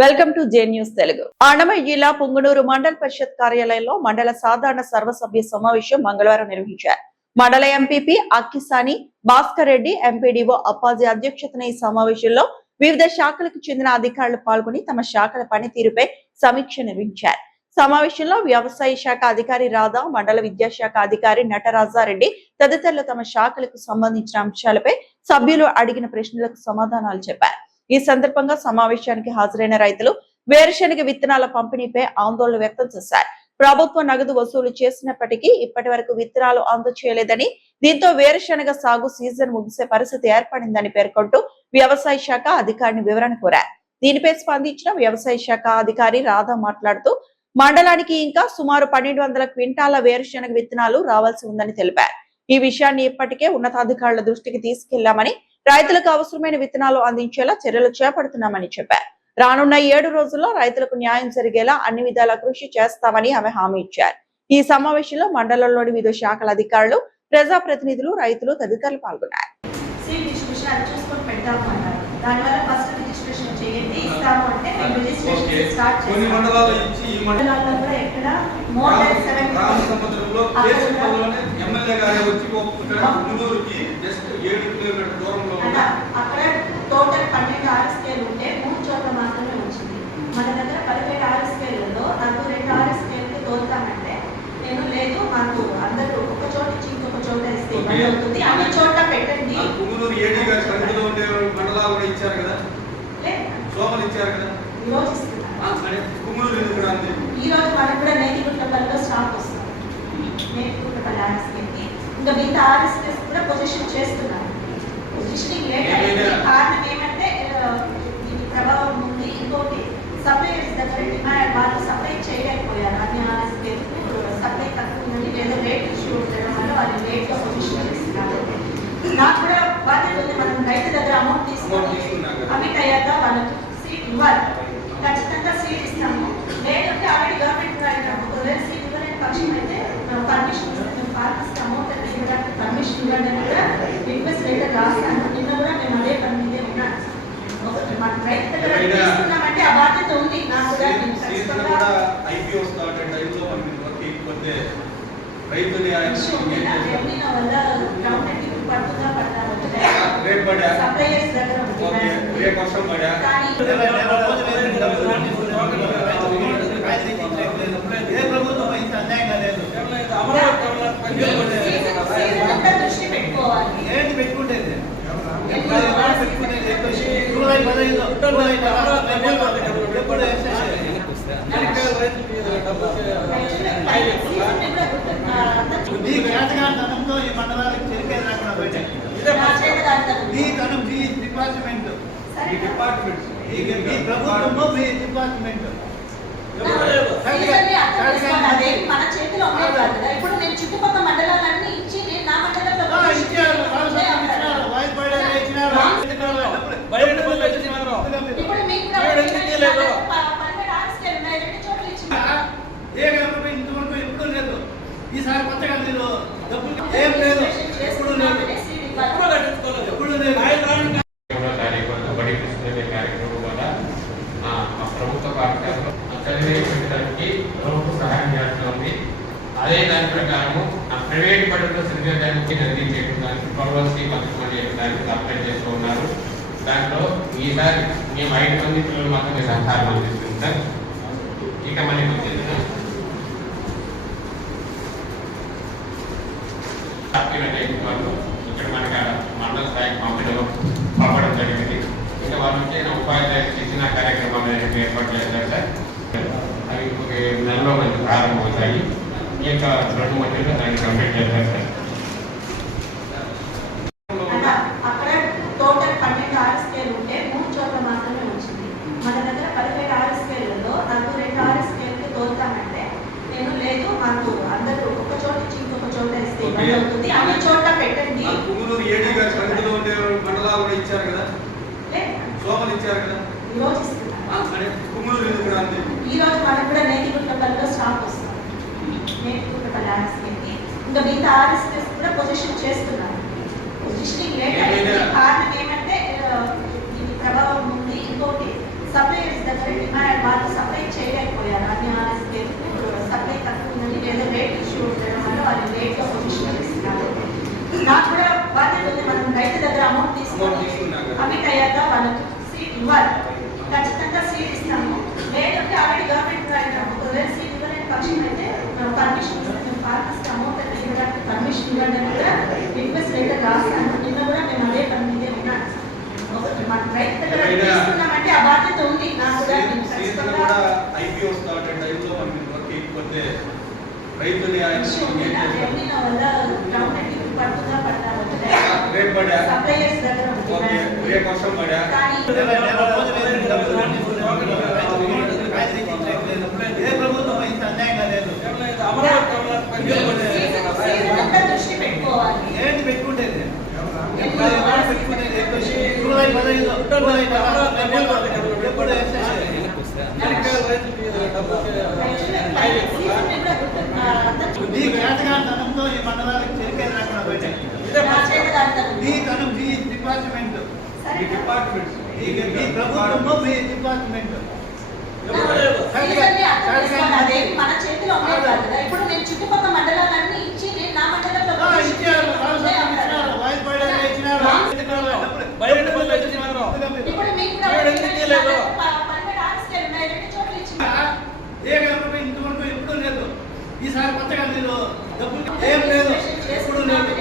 Welcome to J news Telugu. Annamayya జిల్లా పుంగనూరు మండల పరిషత్ కార్యాలయంలో మండల సాధారణ సర్వసభ్య సమావేశం మంగళవారం నిర్వహించారు. మండల ఎంపీపీ అక్కిసాని భాస్కర్ రెడ్డి, ఎంపీడీఓ అప్పాజీ అధ్యక్షతన ఈ సమావేశంలో వివిధ శాఖలకు చెందిన అధికారులు పాల్గొని తమ శాఖల పనితీరుపై సమీక్ష నిర్వహించారు. సమావేశంలో వ్యవసాయ శాఖ అధికారి రాధా, మండల విద్యాశాఖ అధికారి నటరాజారెడ్డి తదితరులు తమ శాఖలకు సంబంధించిన అంశాలపై సభ్యులు అడిగిన ప్రశ్నలకు సమాధానాలు చెప్పారు. ఈ సందర్భంగా సమావేశానికి హాజరైన రైతులు వేరుశనగ విత్తనాల పంపిణీపై ఆందోళన వ్యక్తం చేశారు. ప్రభుత్వ నగదు వసూలు చేసినప్పటికీ ఇప్పటి వరకు విత్తనాలు అందచేయలేదని, దీంతో వేరుశనగ సాగు సీజన్ ముగిసే పరిస్థితి ఏర్పడిందని పేర్కొంటూ వ్యవసాయ శాఖ అధికారిని వివరణ కోరారు. దీనిపై స్పందించిన వ్యవసాయ శాఖ అధికారి రాధా మాట్లాడుతూ మండలానికి ఇంకా సుమారు 1200 క్వింటాల వేరుశనగ విత్తనాలు రావాల్సి ఉందని తెలిపారు. ఈ విషయాన్ని ఇప్పటికే ఉన్నతాధికారుల దృష్టికి తీసుకెళ్లామని, రైతులకు అవసరమైన విత్తనాలు అందించేలా చర్యలు చేపడుతున్నామని చెప్పారు. రానున్న 7 రోజుల్లో రైతులకు న్యాయం జరిగేలా అన్ని విధాలా కృషి చేస్తామని ఆమె హామీ ఇచ్చారు. ఈ సమావేశంలో మండలంలోని వివిధ శాఖల అధికారులు, ప్రజాప్రతినిధులు, రైతులు తదితరులు పాల్గొన్నారు. టోటల్ 12 RSKలు ఉంటే 3 చోట్ల మాత్రమే వచ్చింది. మన దగ్గర 17 RSKలలో నాకు 2 RSKలకి తోలుతామంటే నేను లేదు, మాకు అందరూ ఒక చోట ఇచ్చి ఇంకొక చోట ఇస్తే ఇబ్బంది అవుతుంది, అన్ని చోట్ల పెట్టండి. ఈ రోజు మనకు కూడా నేతిగుంటపల్లిలో స్టాక్ వస్తుంది. నేతిగుంటపల్లి RSKకి ఇంకా మిగతా RSKస్ కూడా పొజిషన్ చేస్తున్నారు. పొజిషనింగ్ లేట్ అయింది. కారణం ఏమంటే దీని ప్రభావం ఉంది. ఇంకోటి సప్లైయర్స్ దగ్గర డిమాండ్, వాళ్ళు సప్లై చేయలేకపోయారు. అన్ని RSKలకు సప్లై తక్కువ ఉందని ఏదో రేట్ ఇష్యూ ఉండడం వల్ల వాళ్ళు లేట్గా పొజిషన్ చేస్తున్నారు. నాకు కూడా బాధ్యత ఉంది. మనం రైతు దగ్గర అమౌంట్ తీసుకొని కమిట్ అయ్యాక వాళ్ళకి సీట్ ఇవ్వాలి. ఖచ్చితంగా సీట్ ఇస్తాము. లేదంటే ఆల్రెడీ గవర్నమెంట్ ఒకవేళ సీట్ ఇవ్వలేని పక్షం అయితే పర్మిషన్ ఇస్తే మేము ఫార్మర్స్కి అమౌంట్ అనేది ఇవ్వడానికి పర్మిషన్ ఇవ్వండి అని కూడా రిక్వెస్ట్ లెటర్ రాస్తాను. నిన్న కూడా మేము అదే పని మీదే ఉన్నాను. రైతు దగ్గర తీసుకున్నామంటే ఆ బాధ్యత ఉంది. నాకు కూడా వల్ల గ్రౌండ్ నెట్టింగ్ పడుతుందా పడతా సప్లైయర్స్ దగ్గర దృష్టి పెట్టుకోవాలి. ఈ మండలానికి చెరిపేది రాకుండా పోయింది. మన చేతిలో ఉండేది కాదు కదా. ఇప్పుడు నేను చుట్టుపక్కల మండలాలన్నీ ఇచ్చి నేను నా మండలంలో ఇప్పుడు మీకు ఇంతవరకు ఎప్పుడు లేదు. ఈసారి కొత్తగా మీరు డబ్బులు ఏం లేదు, ఎప్పుడు లేదు, ఎప్పుడు లేదు. ప్రభుత్వ పాఠశాలలో చదివేదానికి ప్రభుత్వ సహాయం చేస్తుంది. అదే దాని ప్రకారము ప్రైవేట్ బడుల్లో చదివేదానికి నిర్ణయించేయడానికి ప్రొవెన్సీ మంత్రి చేయడానికి అప్లై చేస్తూ ఉన్నారు. దాంట్లో ఈసారి మేము 5 మంది పిల్లలు మాత్రమే సహకారం అందిస్తుంది సార్. ఇక మనకి వచ్చేసి ఇక్కడ మనకి మండల స్థాయికి పంపడం జరిగింది. ఇంకా వాళ్ళు వచ్చే ఉపాధ్యాయులు శిక్షణ కార్యక్రమాలు ఏర్పాటు చేశారు సార్. అవి ఇంకొక నెలలో మనకి ప్రారంభమవుతాయి. ఈ యొక్క 2 మధ్యలో దాన్ని కంప్లీట్ చేశారు సార్. అక్కడ టోటల్ 12 RSKలు ఉంటే 3 చోట్ల మాత్రమే వచ్చింది. మన దగ్గర 17 RSKలలో నాకు 2 RSKలకి తోలుతామంటే నేను లేదు, మాకు అందరూ ఒక చోట ఇచ్చి ఇంకొక చోట ఇస్తే ఇబ్బంది అవుతుంది, అన్ని చోట్ల పెట్టండి. ఈ రోజు మనకు కూడా నేతిగుంటపల్లిలో స్టాక్ వస్తుంది. నేతిగుంటపల్లి RSKకి ఇంకా మిగతా RSKస్ కూడా పొజిషన్ చేస్తున్నారు. పొజిషనింగ్ లేట్ అయింది. కారణం ఏమంటే దీని ప్రభావం ఉంది. ఇంకోటి సప్లైయర్స్ దగ్గర వాళ్ళు సప్లై చేయలేకపోయారు. అన్ని ఆర్ఎస్కి ఇప్పుడు సప్లై తక్కువ ఉందని ఏదో రేట్ ఇష్యూ ఉండడం వల్ల వాళ్ళు రేట్లో పొజిషన్ ఇస్తున్నారు. నాకు కూడా బాధ్యత ఉంది. మనం రైతు దగ్గర అమౌంట్ తీసుకొని కమిట్ అయ్యాక వాళ్ళకి సీట్ ఇవ్వాలి. ఖచ్చితంగా సీట్ ఇస్తాము. లేదంటే ఆల్రెడీ గవర్నమెంట్ ఒకవేళ సీట్ ఇవ్వలేని పక్షం అయితే పర్మిషన్ ఇస్తే మేము ఫార్మర్స్కి అమౌంట్ అనేది ఇవ్వడానికి పర్మిషన్ ఇవ్వండి అని కూడా రిక్వెస్ట్ లెటర్ రాస్తాను. నిన్న కూడా మేము అదే పని మీదే ఉన్నాను. మన రైతు దగ్గర తీసుకున్నామంటే ఆ బాధ్యత ఉంది. నాకు కూడా నేను ఖచ్చితంగా ఐపీఓ స్టార్ట్ టైంలో మనం వర్క్ చేయకపోతే రైతుని అవన్నీ నా వల్ల గవర్నమెంట్ ఇప్పుడు పడుతుందా పడతా సప్లైయర్స్ దగ్గర రేపు వర్షం పడా కానీ ఏ ప్రభుత్వం ఇంత అన్యాయంగా లేదు. సీజన్ అంతా దృష్టి పెట్టుకోవాలి. ఏంటి పెట్టుకుంటేది ఎప్పుడు పెట్టుకుంటేది జూలై 15 ఎప్పుడు నీ చేతగాంతనంతో ఈ మండలానికి చెరికేది రాకుండా పోయినాయి. మీ డిపార్ట్మెంట్ ఈ ప్రభుత్వంలో మీ డిపార్ట్మెంట్ మన చేతిలో ఉన్నాయి కదా. ఇప్పుడు నేను చుట్టుపక్కల మండలాలన్నీ ఇచ్చి నేను నా మండలంలో ఇప్పుడు మీకు ఇంతవరకు ఎప్పుడు లేదు. ఈసారి కొత్తగా మీరు డబ్బులు ఏం లేదు ఎప్పుడు లేదు.